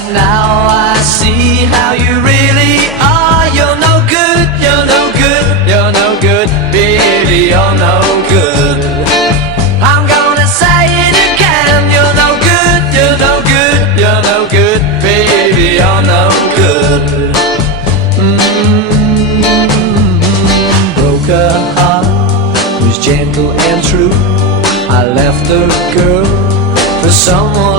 And now I see how you really are. You're no good, you're no good, you're no good, baby, you're no good. I'm gonna say it again. You're no good, you're no good, you're no good, baby, you're no good. Broke her heart, was gentle and true. I left the girl for someone